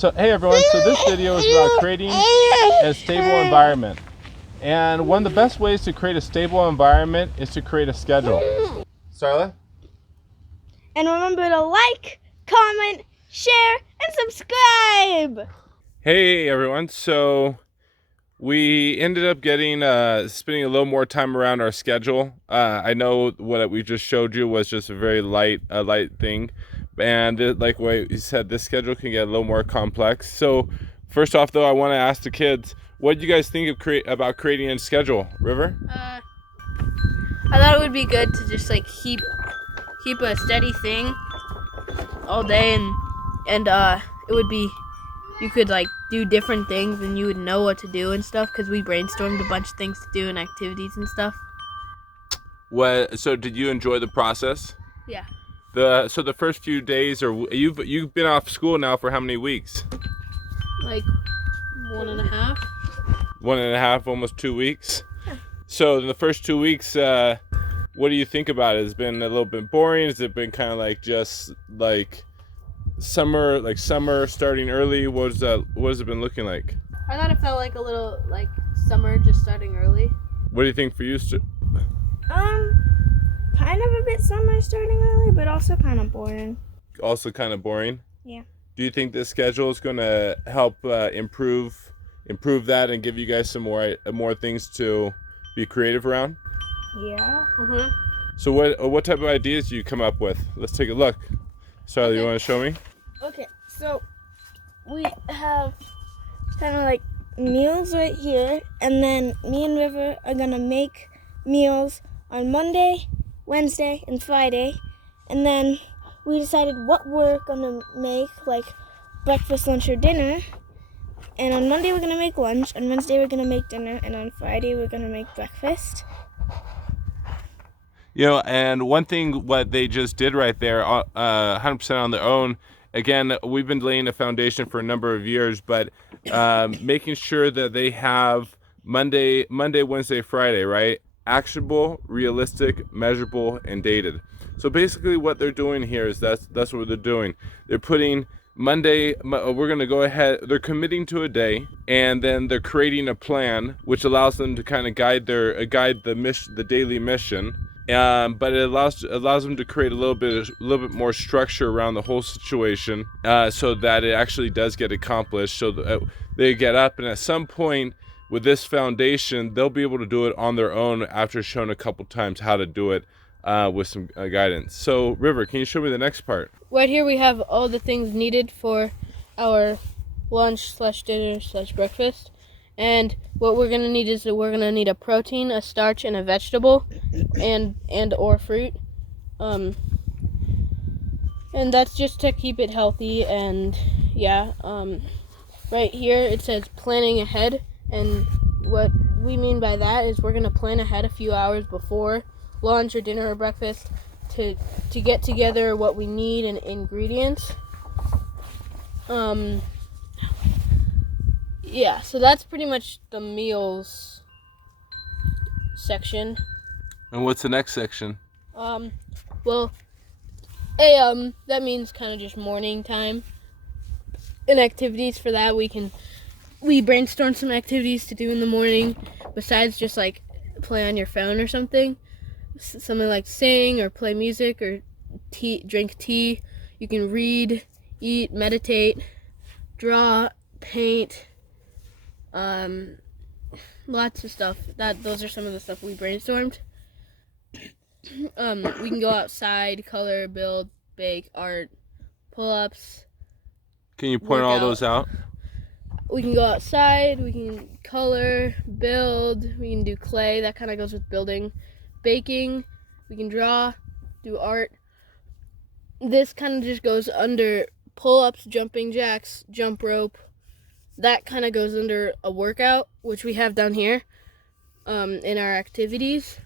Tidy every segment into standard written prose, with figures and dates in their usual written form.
So hey everyone, so this video is about creating a stable environment. And one of the best ways to create a stable environment is to create a schedule. Starla? And remember to like, comment, share, and subscribe! Hey everyone, so we ended up spending a little more time around our schedule. I know what we just showed you was just a very light thing. And like what you said, this schedule can get a little more complex. So first off though, I want to ask the kids, what do you guys think about creating a schedule? River? I thought it would be good to just like keep a steady thing all day, and it would be, you could like do different things and you would know what to do and stuff, because we brainstormed a bunch of things to do and activities and stuff. So did you enjoy the process? Yeah. So the first few days, or you've been off school now for how many weeks? Like 1.5. 1.5, almost 2 weeks. Yeah. So in the first 2 weeks, what do you think about it? Has it been a little bit boring? Has it been kind of like just like summer starting early? What has it been looking like? I thought it felt like a little like summer just starting early. What do you think for you? Kind of a bit summer starting early, but also kind of boring. Also kind of boring? Yeah. Do you think this schedule is going to help improve that and give you guys some more things to be creative around? Yeah. So what type of ideas do you come up with? Let's take a look. Charlie, you want to show me? Okay, so we have kind of like meals right here, and then me and River are gonna make meals on Monday, Wednesday, and Friday, and then we decided what we're gonna make, like breakfast, lunch, or dinner. And on Monday we're gonna make lunch, on Wednesday we're gonna make dinner, and on Friday we're gonna make breakfast. You know, and one thing what they just did right there, 100% on their own. Again, we've been laying a foundation for a number of years, but making sure that they have Monday, Wednesday, Friday, right? Actionable, realistic, measurable, and dated. So basically what they're doing here is that's what they're doing. They're putting Monday, we're going to go ahead, they're committing to a day, and then they're creating a plan which allows them to kind of guide the mission, the daily mission. But it allows them to create a little bit more structure around the whole situation, so that it actually does get accomplished. So that they get up, and at some point with this foundation, they'll be able to do it on their own after shown a couple times how to do it with some guidance. So River, can you show me the next part? Right here we have all the things needed for our lunch / dinner / breakfast. And what we're gonna need is we're gonna need a protein, a starch, and a vegetable, and or fruit. And that's just to keep it healthy. And yeah, right here it says planning ahead, and what we mean by that is we're gonna plan ahead a few hours before lunch or dinner or breakfast to get together what we need and ingredients. Yeah, so that's pretty much the meals section. And what's the next section? Well, that means kind of just morning time. And activities for that, we brainstorm some activities to do in the morning besides just like play on your phone or something. Something like sing or play music or drink tea. You can read, eat, meditate, draw, paint, lots of stuff. Those are some of the stuff we brainstormed. We can go outside, color, build, bake, art, pull-ups. Can you point all those out? We can go outside, we can color, build, we can do clay, that kind of goes with building, baking, we can draw, do art. This kind of just goes under pull-ups, jumping jacks, jump rope. That kind of goes under a workout, which we have down here in our activities.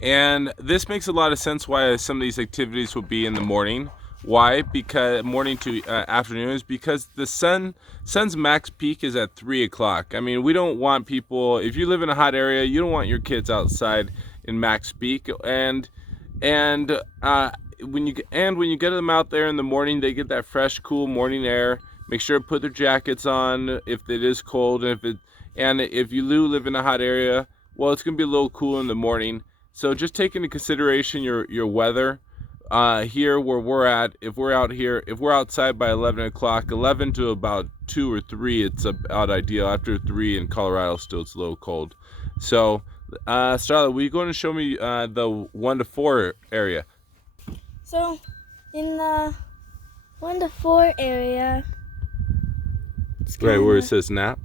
And this makes a lot of sense why some of these activities will be in the morning. Why? Because morning to afternoon is because the sun's max peak is at 3 o'clock. I mean, we don't want people, if you live in a hot area, you don't want your kids outside in max peak. And when you get them out there in the morning, they get that fresh, cool morning air. make sure to put their jackets on if it is cold, and if you do live in a hot area, well, it's going to be a little cool in the morning. So just take into consideration your weather. Here where we're at, if we're outside by 11 o'clock, 11 to about 2 or 3, it's about ideal. After 3 in Colorado, still it's a little cold. So, Starla, will you going to show me the 1 to 4 area? So, in the 1 to 4 area, it's Right where it kinda- says nap.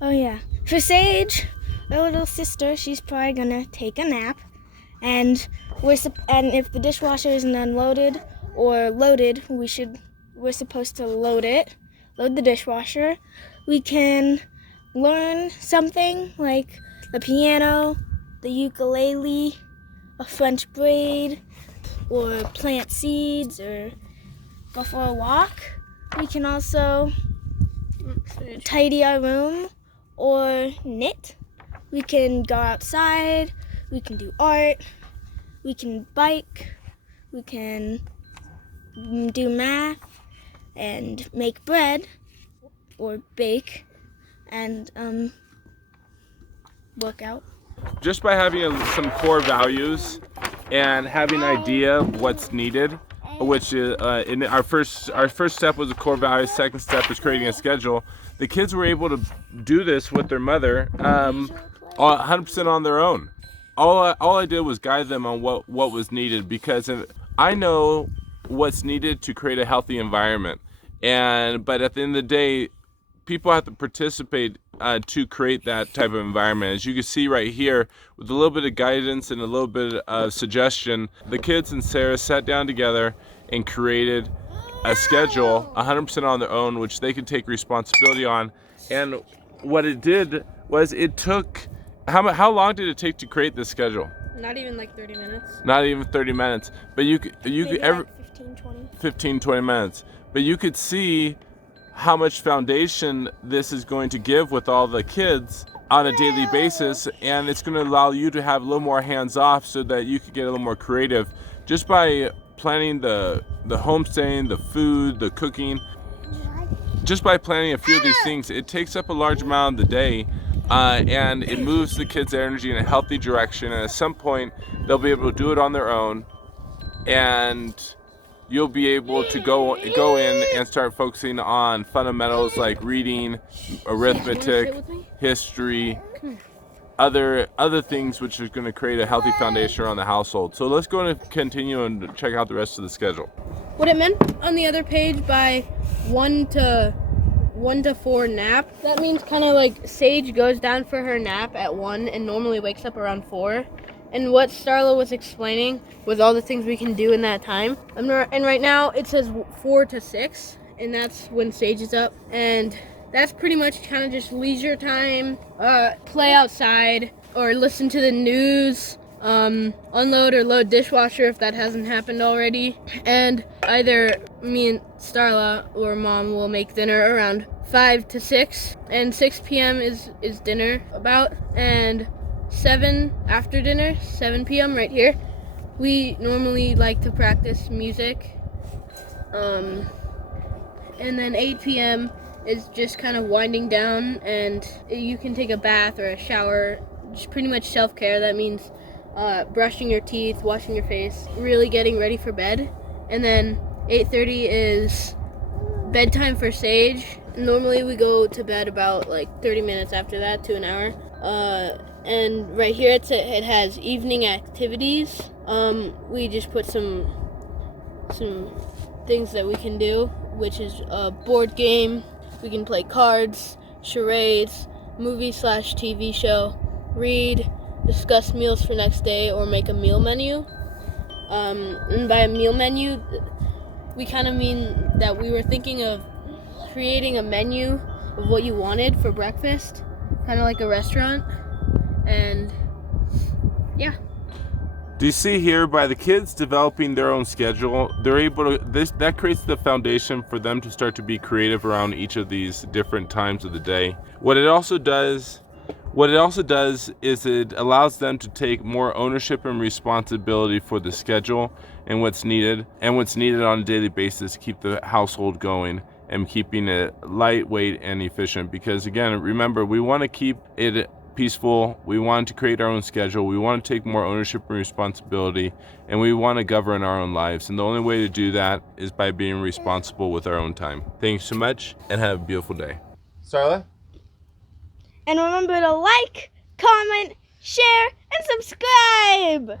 Oh yeah. For Sage, our little sister, she's probably gonna take a nap, and if the dishwasher isn't unloaded or loaded, we're supposed to load the dishwasher. We can learn something like the piano, the ukulele, a French braid, or plant seeds, or go for a walk. We can also tidy our room or knit. We can go outside. We can do art. We can bike. We can do math and make bread or bake and work out. Just by having some core values and having an idea of what's needed, which is in our first step was a core value. Second step is creating a schedule. The kids were able to do this with their mother 100% on their own. All I did was guide them on what was needed, because I know what's needed to create a healthy environment. But at the end of the day, people have to participate to create that type of environment. As you can see right here, with a little bit of guidance and a little bit of suggestion, the kids and Sarah sat down together and created a schedule 100% on their own, which they could take responsibility on. And what it did was it took, how long did it take to create this schedule? Not even like 30 minutes. Not even 30 minutes, but you could Maybe like 15, 20 minutes, but you could see how much foundation this is going to give with all the kids on a daily basis, and it's going to allow you to have a little more hands off so that you could get a little more creative just by planning the homestaying, the food, the cooking. Just by planning a few of these things, it takes up a large amount of the day, and it moves the kids' energy in a healthy direction, and at some point they'll be able to do it on their own, and you'll be able to go in and start focusing on fundamentals like reading, arithmetic, history, other things which are going to create a healthy foundation around the household. So let's go and continue and check out the rest of the schedule. What it meant on the other page by 1 to 4 nap, that means kind of like Sage goes down for her nap at 1 and normally wakes up around 4. And what Starla was explaining was all the things we can do in that time. And right now it says 4 to 6, and that's when Sage is up. And that's pretty much kind of just leisure time, play outside, or listen to the news, unload or load dishwasher if that hasn't happened already. And either me and Starla or Mom will make dinner around 5 to 6, and 6 p.m. is dinner about, and 7 after dinner, 7 p.m. right here. We normally like to practice music. And then 8 p.m. is just kind of winding down, and you can take a bath or a shower, just pretty much self-care. That means brushing your teeth, washing your face, really getting ready for bed. And then 8:30 is bedtime for Sage. Normally we go to bed about like 30 minutes after that to an hour. And right here it has evening activities. We just put some things that we can do, which is a board game. We can play cards, charades, movie/TV show, read, discuss meals for next day, or make a meal menu. And by a meal menu, we kind of mean that we were thinking of creating a menu of what you wanted for breakfast, kind of like a restaurant. And yeah. Do you see here, by the kids developing their own schedule, they're able to, that creates the foundation for them to start to be creative around each of these different times of the day. What it also does is it allows them to take more ownership and responsibility for the schedule and what's needed on a daily basis to keep the household going and keeping it lightweight and efficient. Because again, remember, we want to keep it peaceful. We want to create our own schedule. We want to take more ownership and responsibility, and we want to govern our own lives. And the only way to do that is by being responsible with our own time. Thanks so much, and have a beautiful day. Starla? And remember to like, comment, share, and subscribe!